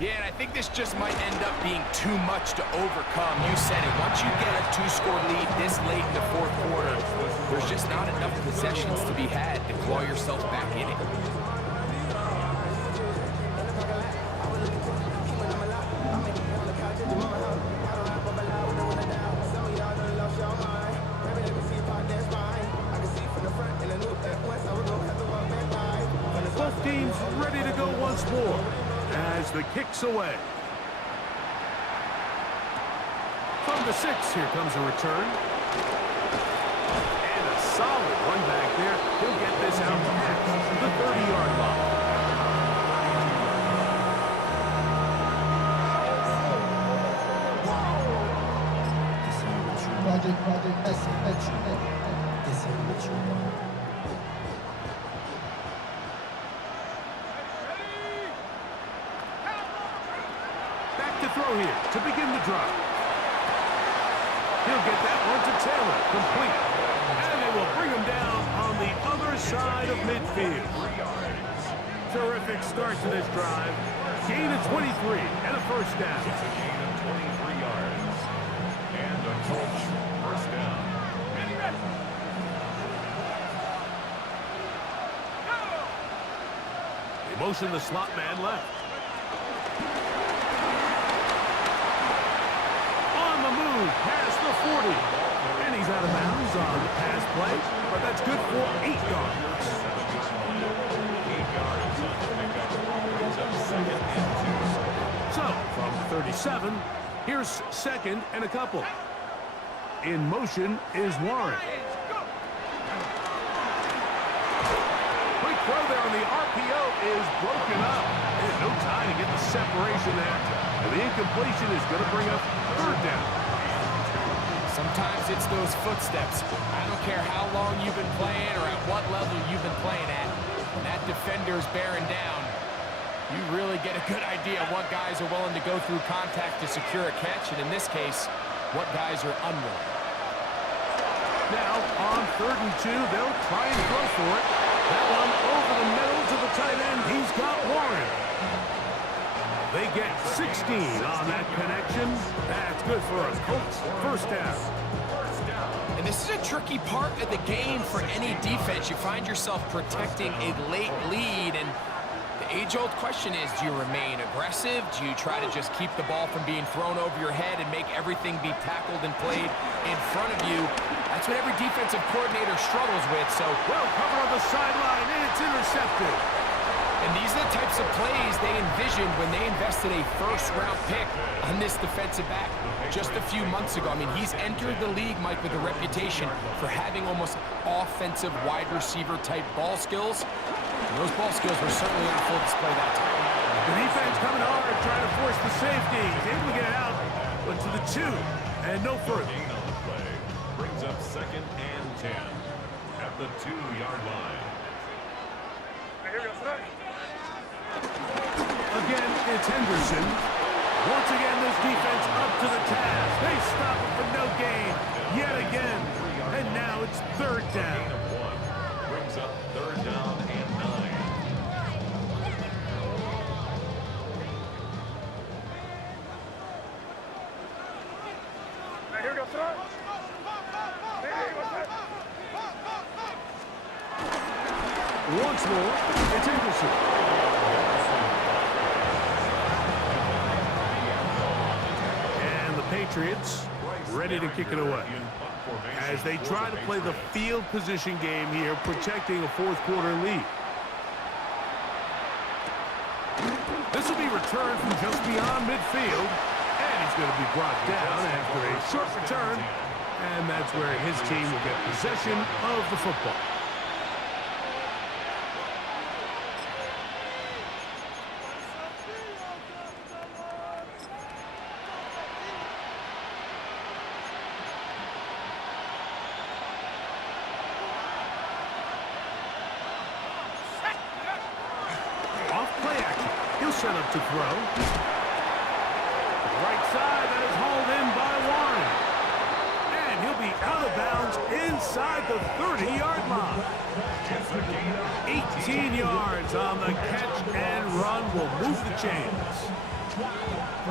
Yeah, and I think this just might end up being too much to overcome. You said it. Once you get a 2-score lead this late in the fourth quarter, there's just not enough possessions to be had to claw yourself back in it. Both teams ready to go once more as the kick's away. From the 6, here comes a return. And a solid run back there. He'll get this out past the 30-yard line. Back to throw here to begin the drive. He'll get that one to Taylor, complete. And they will bring him down on the other side of midfield. Terrific start to this drive. Gain of 23 and a first down. It's a gain of 23 yards. And a Colts first down. They motion the slot man left. On the move, past the 40. And he's out of bounds on the pass play, but that's good for 8 yards. 8 yards on the pickup. Brings up second and 2. So, from 37, here's second and a couple. In motion is Warren. Quick throw there on the RPO is broken up. There's no time to get the separation there. And the incompletion is going to bring up third down. Sometimes it's those footsteps. I don't care how long you've been playing or at what level you've been playing at. When that defender's bearing down, you really get a good idea of what guys are willing to go through contact to secure a catch, and in this case, what guys are unwilling. Now, on 3rd and 2, they'll try and go for it. That one over the middle to the tight end. He's got Warren. They get 16 on that connection. That's good for a Colts first down. And this is a tricky part of the game for any defense. You find yourself protecting a late lead, and the age-old question is, do you remain aggressive? Do you try to just keep the ball from being thrown over your head and make everything be tackled and played in front of you? That's what every defensive coordinator struggles with. So, well covered on the sideline, and it's intercepted. And these are the types of plays they envisioned when they invested a first-round pick on this defensive back just a few months ago. I mean, he's entered the league, Mike, with a reputation for having almost offensive wide receiver-type ball skills. And those ball skills were certainly on full display that time. The defense coming hard, trying to force the safety. He's able to get it out, but to the 2, and no further. Gain on the play. Brings up second and 10 at the 2-yard line. Again, it's Henderson. Once again, this defense up to the task. They stop it for no gain yet again. And now it's 3rd down. Gain of 1. Brings up 3rd down and 9. Here goes throw. Once more, it's Henderson. And Patriots ready to kick it away as they try to play the field position game here, protecting a fourth-quarter lead. This will be returned from just beyond midfield, and he's going to be brought down after a short return, and that's where his team will get possession of the football. Set up to throw. Right side, that is hauled in by Warren. And he'll be out of bounds inside the 30-yard line. 18 yards on the catch and run will move the chains.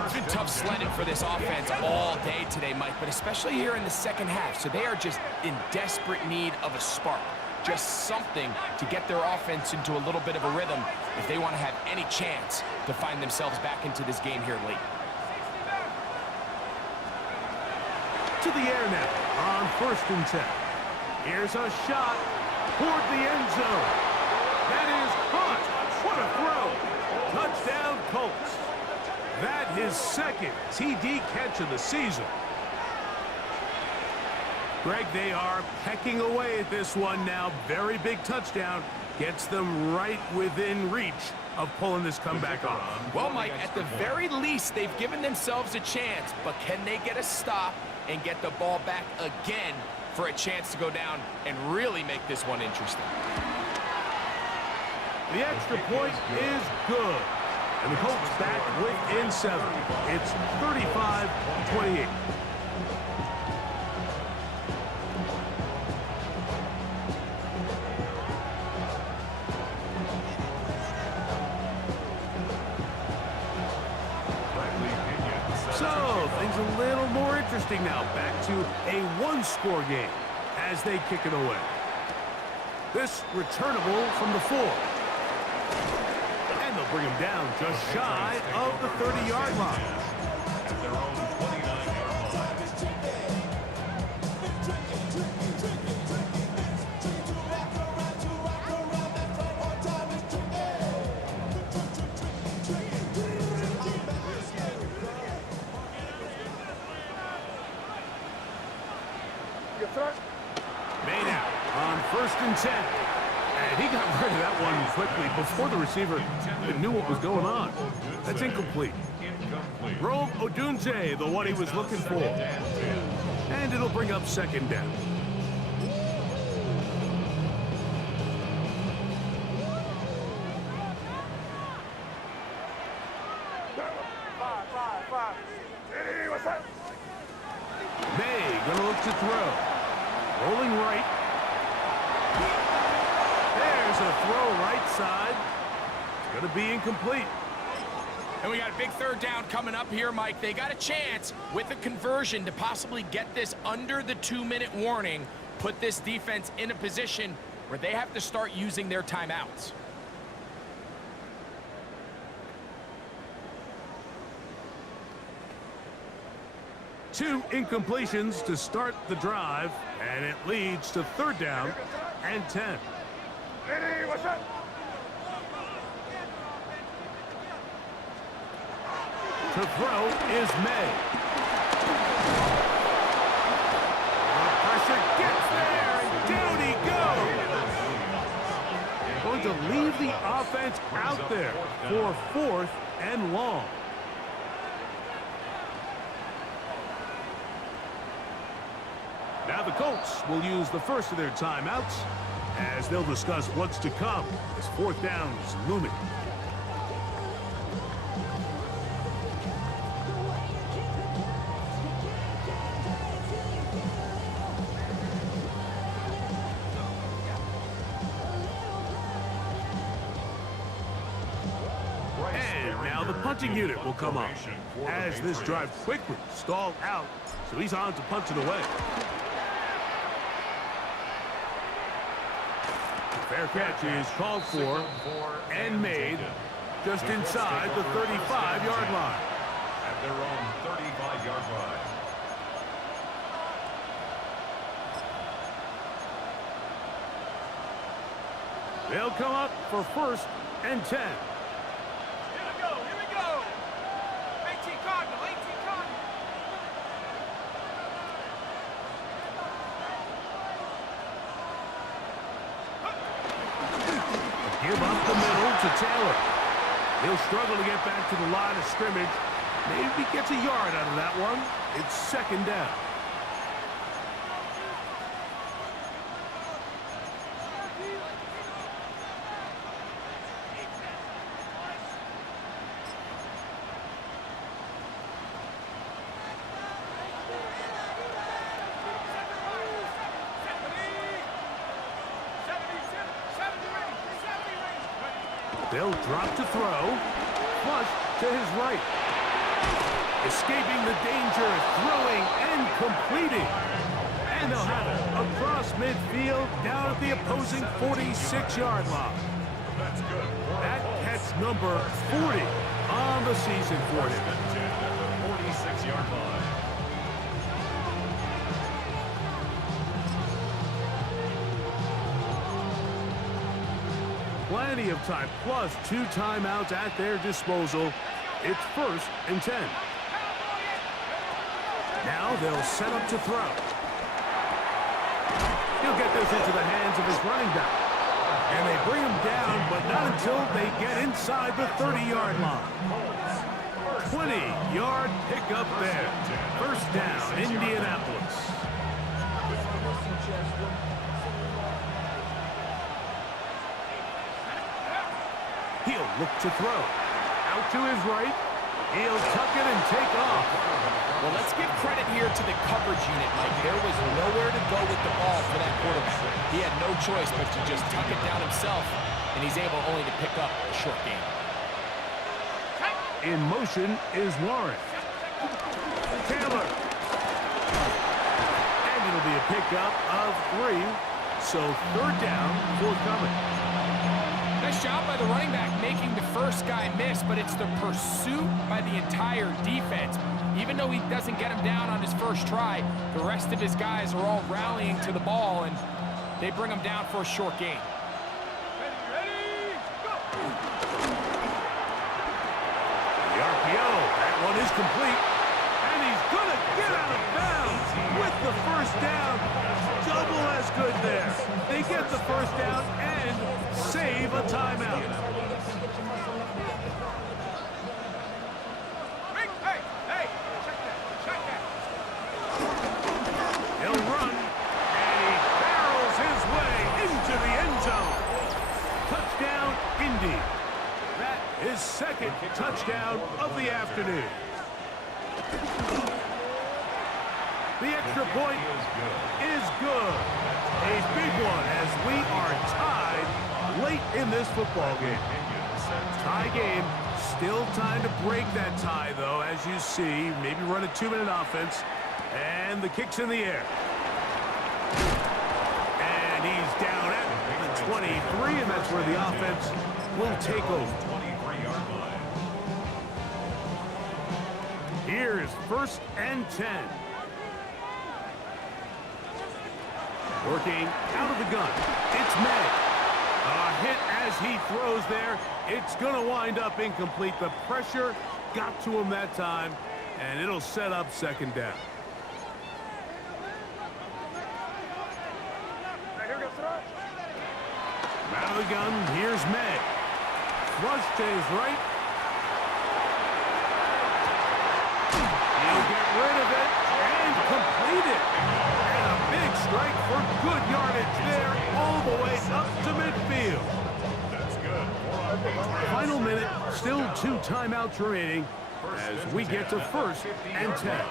It's been tough sledding for this offense all day today, Mike, but especially here in the second half. So they are just in desperate need of a spark. Just something to get their offense into a little bit of a rhythm if they want to have any chance to find themselves back into this game here late. To the air now on 1st and 10. Here's a shot toward the end zone. That is caught. What a throw. Touchdown, Colts. That his second TD catch of the season. Greg, they are pecking away at this one now. Very big touchdown. Gets them right within reach of pulling this comeback off. Well, Mike, at the very least, they've given themselves a chance, but can they get a stop and get the ball back again for a chance to go down and really make this one interesting? The extra point is good. And the Colts back within 7. It's 35-28. So, things a little more interesting now. Back to a one-score game as they kick it away. This returnable from the 4. And they'll bring him down just shy of the 30-yard line. At their own 29-yard line. Made out on 1st and 10. And he got rid of that one quickly before the receiver even knew what was going on. That's incomplete. Rome Odunze, the one he was looking for. And it'll bring up 2nd down. May gonna look to throw. Rolling right. There's a throw right side. It's going to be incomplete. And we got a big 3rd down coming up here, Mike. They got a chance with a conversion to possibly get this under the 2-minute warning, put this defense in a position where they have to start using their timeouts. Two incompletions to start the drive, and it leads to 3rd down and 10. To throw is May. The pressure gets there, and down he goes. Going to leave the offense out there for 4th and long. Now the Colts will use the first of their timeouts as they'll discuss what's to come as 4th down is looming. And now the punting unit will come up as this drive quickly stalled out, so he's on to punch it away. Fair catch is called for and made just inside the 35-yard line. At their own 35-yard line. They'll come up for 1st and 10. Here we go, here we go. 18 Cardinal, 18 Cardinal. Give up the middle to Taylor. He'll struggle to get back to the line of scrimmage. Maybe gets a yard out of that one. It's 2nd down. They'll drop to throw. Flush to his right. Escaping the danger, throwing and completing. And they'll have it across midfield down at the opposing 46-yard line. That's good. That catch number 40 on the season for him. 46-yard line. Plenty of time, plus 2 timeouts at their disposal. It's 1st and 10. Now they'll set up to throw. He'll get this into the hands of his running back. And they bring him down, but not until they get inside the 30-yard line. 20-yard pickup there. 1st down, Indianapolis. He'll look to throw. Out to his right. He'll tuck it and take off. Well, let's give credit here to the coverage unit, Mike. There was nowhere to go with the ball for that quarterback. He had no choice but to just tuck it down himself, and he's able only to pick up a short gain. In motion is Warren. Taylor. And it'll be a pickup of 3. So 3rd down forthcoming. Nice job by the running back making the first guy miss, but it's the pursuit by the entire defense. Even though he doesn't get him down on his first try, the rest of his guys are all rallying to the ball, and they bring him down for a short gain. Ready, go! The RPO, that one is complete. And he's going to get out of bounds with the 1st down. Double as good there. They get the 1st down and save a timeout. Hey, hey, check that. He'll run, and he barrels his way into the end zone. Touchdown, Indy. That is 2nd touchdown of the afternoon. The extra point is good. A big one as we are tied late in this football game. Tie game. Still time to break that tie, though, as you see. Maybe run a 2-minute offense. And the kick's in the air. And he's down at the 23, and that's where the offense will take over. Here's 1st and 10. Working out of the gun. It's May. A hit as he throws there. It's going to wind up incomplete. The pressure got to him that time, and it'll set up 2nd down. Out of the gun, here's May. Flush to his right. He'll get rid of it and complete it. And a big strike for good yardage there all the way up to midfield. That's good. Final minute, still 2 timeouts remaining as we get to 1st and 10.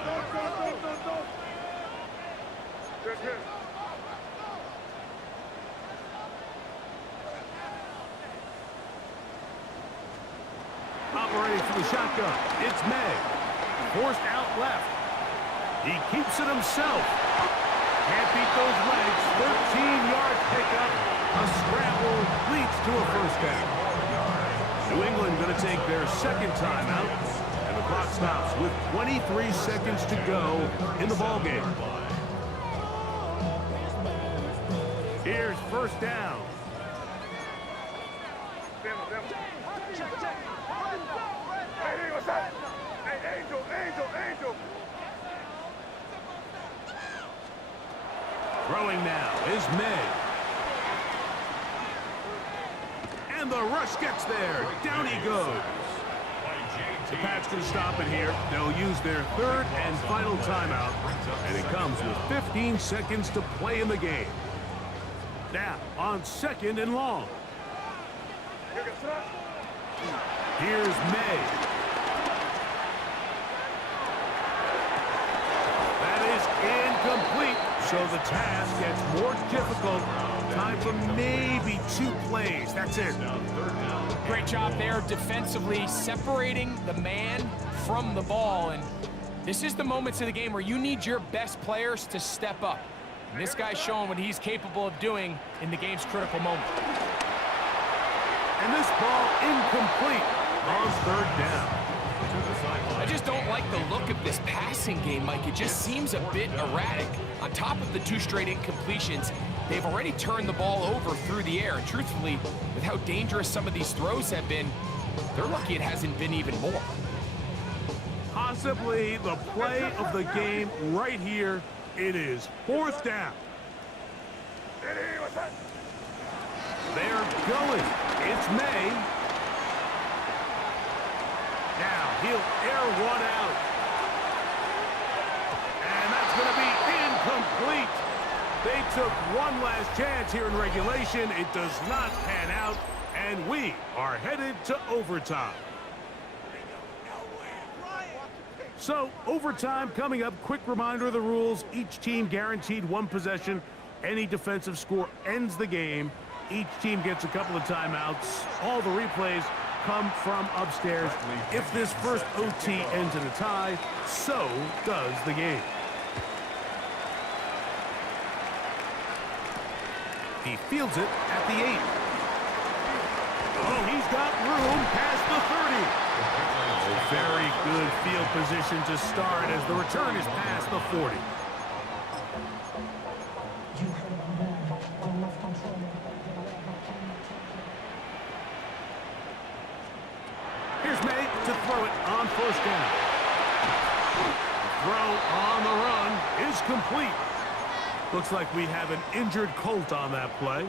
Operating for the shotgun, it's May. Forced out left. He keeps it himself. Can't beat those legs. 13-yard pickup. A scramble leads to a 1st down. New England going to take their 2nd timeout. And the clock stops with 23 seconds to go in the ballgame. Here's 1st down. Hey, what's that? Hey, Angel. Throwing now is May. And the rush gets there. Down he goes. The Pats can stop it here. They'll use their third and final timeout. And it comes with 15 seconds to play in the game. Now, on second and long. Here's May. That is incomplete. So the task gets more difficult. Time for maybe 2 plays. That's it. Great job there defensively, separating the man from the ball. And this is the moments of the game where you need your best players to step up. And this guy's showing what he's capable of doing in the game's critical moment. And this ball incomplete on third down. I just don't like the look of this passing game, Mike. It just seems a bit erratic. On top of the 2 straight incompletions, they've already turned the ball over through the air. And truthfully, with how dangerous some of these throws have been, they're lucky it hasn't been even more. Possibly the play of the game right here. It is 4th down. Hey, what's that? They're going. It's May. Now he'll air one out. And that's going to be incomplete. They took one last chance here in regulation. It does not pan out. And we are headed to overtime. So, overtime coming up. Quick reminder of the rules. Each team guaranteed 1 possession. Any defensive score ends the game. Each team gets a couple of timeouts. All the replays come from upstairs. If this first OT ends in a tie, so does the game. He fields it at the 8. Oh, he's got room past the 30. Very good field position to start as the return is past the 40. Here's May to throw it on first down. Throw on the run is complete. Looks like we have an injured Colt on that play.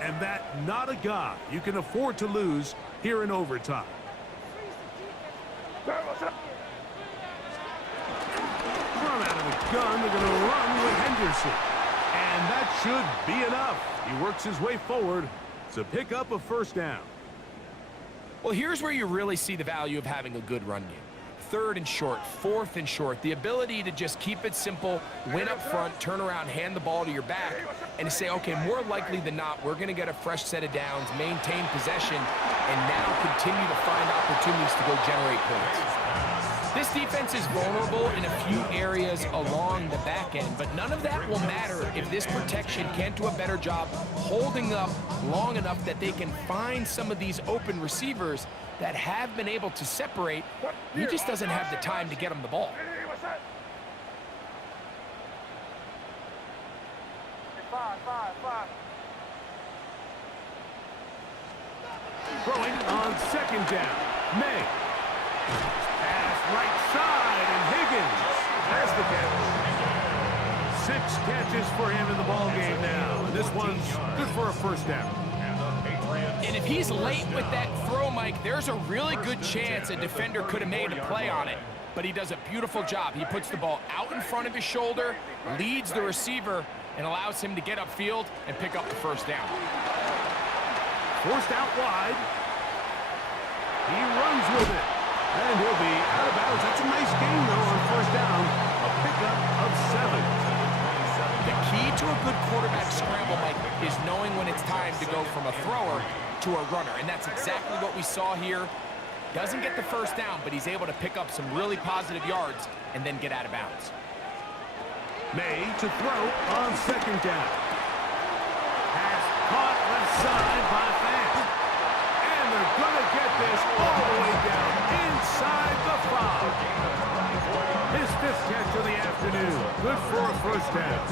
And that not a guy you can afford to lose here in overtime. Run out of the gun. They're going to run with Henderson. And that should be enough. He works his way forward to pick up a first down. Well, here's where you really see the value of having a good run game. 3rd and short, 4th and short. The ability to just keep it simple, win up front, turn around, hand the ball to your back, and to say, okay, more likely than not, we're going to get a fresh set of downs, maintain possession, and now continue to find opportunities to go generate points. This defense is vulnerable in a few areas along the back end, but none of that will matter if this protection can't do a better job holding up long enough that they can find some of these open receivers that have been able to separate. He just doesn't have the time to get him the ball. Throwing on second down. May. Pass right side, and Higgins has the catch. 6 catches for him in the ball game now. And this one's good for a first down. And if he's late with that throw, Mike, there's a really good chance a defender could have made a play on it. But he does a beautiful job. He puts the ball out in front of his shoulder, leads the receiver, and allows him to get upfield and pick up the first down. Forced out wide. He runs with it. And he'll be out of bounds. That's a nice gain, though, on first down. A pickup of 7. The key to a good quarterback scramble, Mike, is knowing when it's time to go from a thrower to a runner. And that's exactly what we saw here. Doesn't get the first down, but he's able to pick up some really positive yards and then get out of bounds. May to throw on second down. Pass caught left side by Fant. And they're going to get this all the way down inside the 5. His 5th catch of the afternoon. Good for a first down.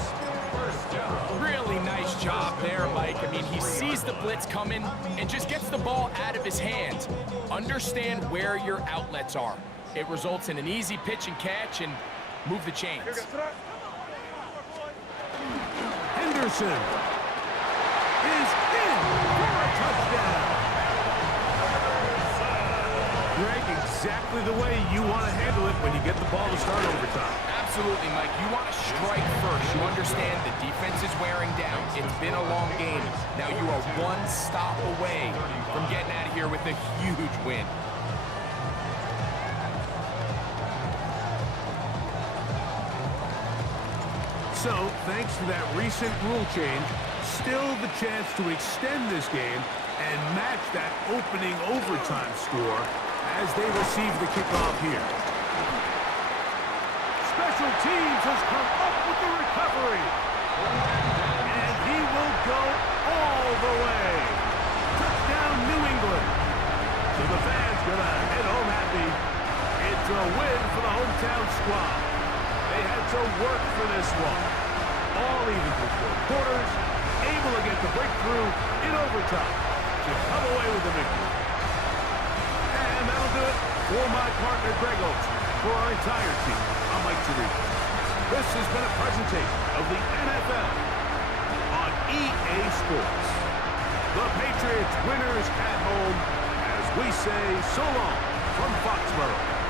First down. Really nice job there, Mike. I mean, he sees the blitz coming and just gets the ball out of his hands. Understand where your outlets are. It results in an easy pitch and catch and move the chains. Henderson is in for a touchdown. Greg, exactly the way you want to handle it when you get the ball to start overtime. Absolutely, Mike. You want to strike first. You understand the defense is wearing down. It's been a long game. Now you are one stop away from getting out of here with a huge win. So, thanks to that recent rule change, still the chance to extend this game and match that opening overtime score as they receive the kickoff here. Special teams has come up with the recovery. And he will go all the way. Touchdown, New England. So the fans gonna head home happy. It's a win for the hometown squad. They had to work for this one. All even for 4 quarters, able to get the breakthrough in overtime to come away with the victory. And that'll do it for my partner, Greg Olson. For our entire team, I'm Mike Tirico. This has been a presentation of the NFL on EA Sports. The Patriots winners at home as we say so long from Foxborough.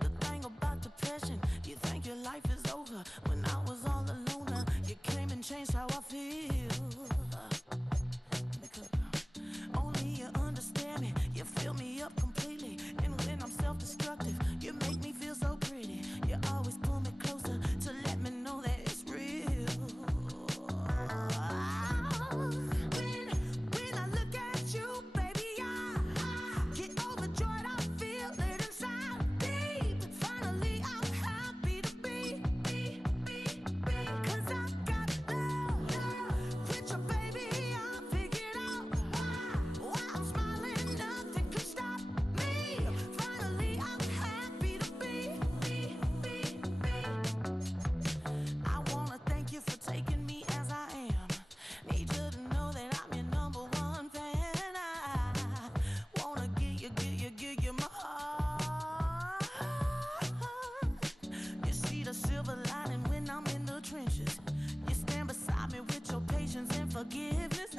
The thing about depression, you think your life is over. When I was all alone, you came and changed how I feel. Because only you understand me, you fill me up completely. And when I'm self-destructive, you make me feel so pretty. You always pull me closer to let me know that it's real. When I look at you, baby, I get overjoyed. I feel it inside. Finally, I'm happy to be, 'cause I got love with your baby. I figured out why I'm smiling, nothing can stop me. Finally, I'm happy to be. I wanna thank you for taking me as I am. Need you to know that I'm your #1 fan. I wanna give you my heart. You see the silver lining when I'm in the trenches. You stand beside me with your patience and forgiveness.